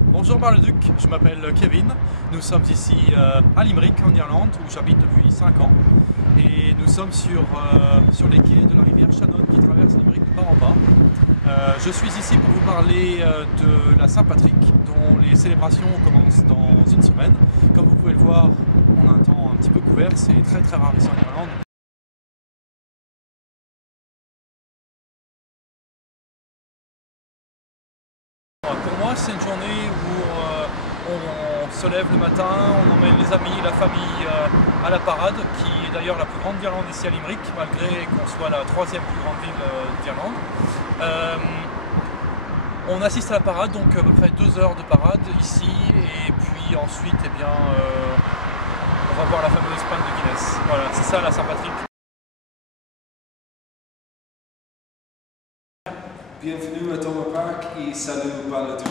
Bonjour Bar-le-Duc, je m'appelle Kevin. Nous sommes ici à Limerick en Irlande où j'habite depuis 5 ans et nous sommes sur les quais de la rivière Shannon qui traverse Limerick de part en part. Je suis ici pour vous parler de la Saint-Patrick dont les célébrations commencent dans une semaine. Comme vous pouvez le voir, on a un temps un petit peu couvert, c'est très rare ici en Irlande. Pour moi, c'est une journée où on se lève le matin, on emmène les amis, la famille à la parade, qui est d'ailleurs la plus grande d'Irlande ici à Limerick, malgré qu'on soit la troisième plus grande ville d'Irlande. On assiste à la parade, donc à peu près 2 heures de parade ici, et puis ensuite, on va voir la fameuse panne de Guinness. Voilà, c'est ça la Saint-Patrick. Bienvenue à Thomond Park et salut Bar-le-Duc.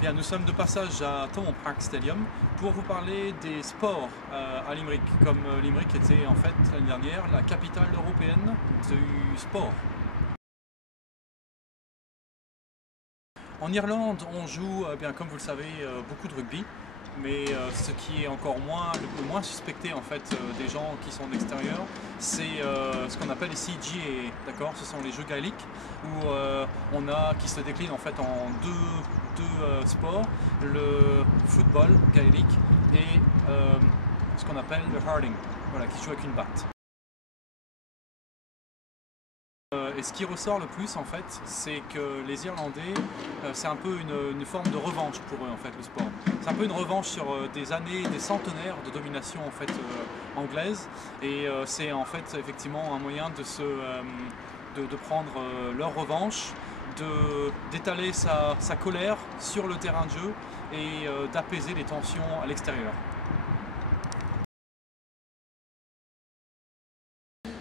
Bien, nous sommes de passage à Thomond Park Stadium pour vous parler des sports à Limerick, comme Limerick était en fait l'année dernière la capitale européenne du sport. En Irlande, on joue, bien, comme vous le savez, beaucoup de rugby, mais ce qui est encore le moins suspecté en fait des gens qui sont d'extérieur, c'est ce qu'on appelle ici GAA, d'accord? Ce sont les jeux gaéliques où qui se déclinent en fait en deux sports, le football gaélique et ce qu'on appelle le hurling, voilà, qui joue avec une batte. Et ce qui ressort le plus en fait, c'est que les Irlandais, c'est un peu une forme de revanche pour eux en fait le sport. C'est un peu une revanche sur des années, des centenaires de domination en fait anglaise, et c'est en fait effectivement un moyen de prendre leur revanche, d'étaler sa colère sur le terrain de jeu et d'apaiser les tensions à l'extérieur.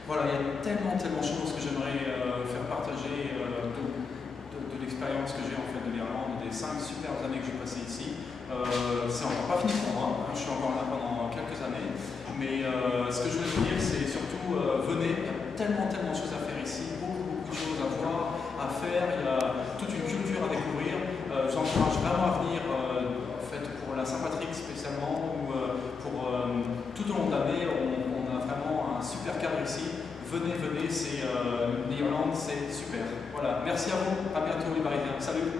Voilà, il y a tellement de choses que j'aimerais faire partager de l'expérience que j'ai en fait de l'Irlande, des 5 super années que j'ai passées ici. C'est encore pas fini pour moi, hein, je suis encore là pendant quelques années, mais ce que je voulais vous dire, c'est surtout venez, il y a tellement de choses à faire ici, beaucoup de choses à voir, à faire, il y a toute une culture à découvrir. J'encourage vraiment à venir en fait pour la Saint-Patrick spécialement, ou pour tout au long de l'année, on a vraiment un super cadre ici. Venez, c'est l'Irlande, c'est super. Voilà, merci à vous, à bientôt les Parisiens, salut!